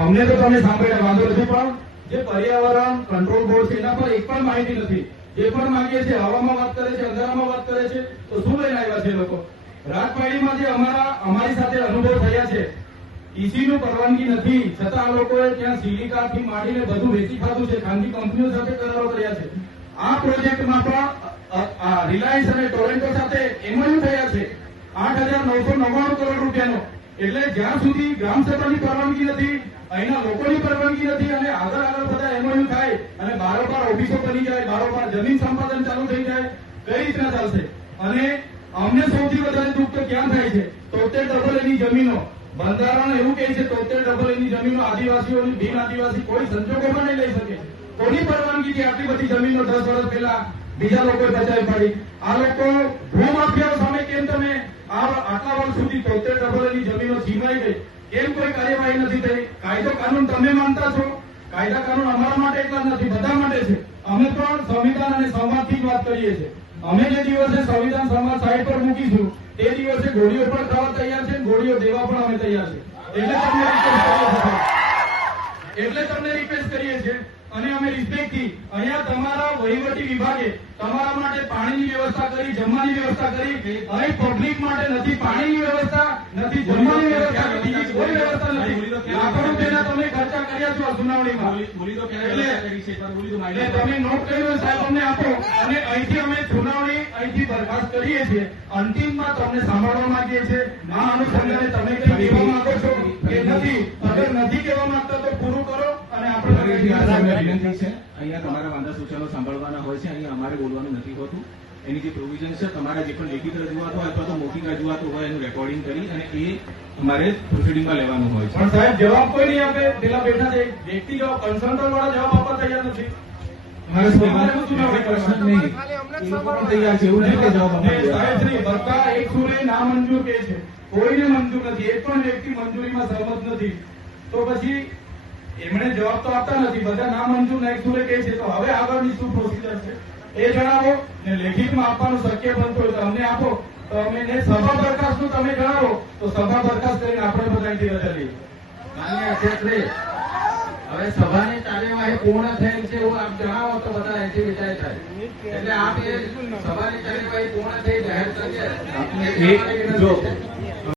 અમને તો તમે સાંભળ્યા, વાંધો નથી, પણ જે પર્યાવરણ કંટ્રોલ બોર્ડ છે, એના પર એક પણ માહિતી નથી. જે પણ માંગીએ છીએ, હવામાં વાત કરે છે, અંધારામાં વાત કરે છે, તો શું લઈને આવ્યા છે લોકો? રાજપાડીમાં જે અમારા, અમારી સાથે અનુભવ થયા છે, ઈસીનું પરવાનગી નથી. છતાં આ લોકોએ ત્યાં સિલિકા થી માંડીને બધું વેચી ખાધું છે, ખાનગી કંપનીઓ સાથે કરારો કર્યા છે. આ પ્રોજેક્ટમાં પણ રિલાયન્સ અને ટોરેન્ટો સાથે એમઓયુ થયા છે. આઠ હજાર નવસો નવ્વાણું કરોડ રૂપિયાનો. એટલે જ્યાં સુધી ગ્રામ સભાની પરવાનગી નથી, અહીંના લોકોની પરવાનગી નથી અને આગળ આગળ બધા એમઓયુ થાય અને બારોબાર ઓફિસો બની જાય બારોબાર જમીન સંપાદન ચાલુ થઈ જાય, કઈ રીતના ચાલશે? અને અમને સૌથી વધારે દુઃખ તો ક્યાં થાય છે? તોતેર ડબલ એની જમીનો. બંધારણ એવું કહે છે, તોતેર ડબલ એની જમીનો આદિવાસીઓની બિન આદિવાસી કોઈ સંજોગોમાં નહીં લઈ શકે. કોની પરવાનગીથી આટલી બધી જમીનો દસ વર્ષ પહેલા બીજા લોકોએ બચાવી પડી? આ લોકો ભૂમાફિયાઓ સામે કેમ તમે આટલા વર્ષ સુધી તોતેર ડબલ જમીનો છીનવાઈ ગઈ. એમ કોઈ કાર્યવાહી નથી થઈ? કાયદો કાનૂન તમે માનતા છો? કાયદા કાનૂન અમારા માટે એટલા નથી, બધા માટે છે. અમે પણ સંવિધાન અને સંવાદથી જ વાત કરીએ છીએ. અમે જે દિવસે સંવિધાન સંવાદ સાઈડ પર મૂકીશું, તે દિવસે ગોળીઓ પણ ખાવા તૈયાર છે ગોળીઓ દેવા પણ અમે તૈયાર છે. એટલે એટલે તમને રિક્વેસ્ટ કરીએ છીએ અને અમે રિસ્પેક્ટથી અહીંયા તમારા વહીવટી વિભાગે તમારા માટે પાણીની વ્યવસ્થા કરી જમવાની વ્યવસ્થા કરી. અહીં પબ્લિક માટે નથી પાણીની વ્યવસ્થા નથી જમવાની વ્યવસ્થા બીજી કોઈ વ્યવસ્થા નથી. લાખો રૂપિયાના તમે ખર્ચા કર્યા છો આ સુનાવણીમાં. એટલે- તમે નોટ કર્યું સાહેબ અમને આપો. અને અહીંથી અમે સુનાવણી અહીંથી બરખાસ્ત કરીએ છીએ. અંતિમમાં તમને સાંભળવા માંગીએ છીએ ના અનુસંધાને તમે કઈ કહેવા માંગો છો કે નથી? અગર નથી કહેવા માંગતા તો વિનંતી છે અહીંયા તમારા વાંધા સૂચનો સાંભળવાના હોય છે અહીંયા અમારે બોલવાનું નથી હોતું એની જે પ્રોવિઝન છે તમારા જે પણ લેખિત રજૂઆત હોય અથવા તો મૌખિક રજૂઆત હોય એનું રેકોર્ડિંગ કરી અને એ અમારે પ્રોસિડિંગમાં લેવાનું હોય છે પણ સાહેબ જવાબ કોઈ નહીં આપે. પેલા બેઠા છે. વ્યક્તિ જવાબ કન્સલ્ટન્ટ વાળા જવાબ આપવા તૈયાર નથી. મારે તમારે શું સુનાવણી પ્રશ્ન નહીં. એ લોકો પણ તૈયાર છે. એવું નહીં કે જવાબ આપવા સાહેબ શ્રી બધા એક સુરે ના કે છે. કોઈને મંજૂર નથી. એક પણ વ્યક્તિ મંજૂરીમાં સહમત નથી. તો પછી એમણે જવાબ તો આપતા નથી. બધા ના મંજૂર ના સુરે કહે છે. તો હવે આગળની શું પ્રોસિજર છે? એ જણાવો ને લેખિતમાં આપવાનું શક્ય બનતું હોય તો અમને આપો. તો અમે ને સભા બરખાસ્તનું તમે જણાવો. તો સભા બરખાસ્ત કરીને આપણે બધા અહીંથી રજા લઈએ માન્ય અધ્યક્ષશ્રી, હવે સભાની કાર્યવાહી પૂર્ણ થયેલ છે એવું આપ જણાવો તો બધા અહીંથી વિદાય થાય. એટલે આપ એ સભાની કાર્યવાહી પૂર્ણ થઈ જાહેર કરીએ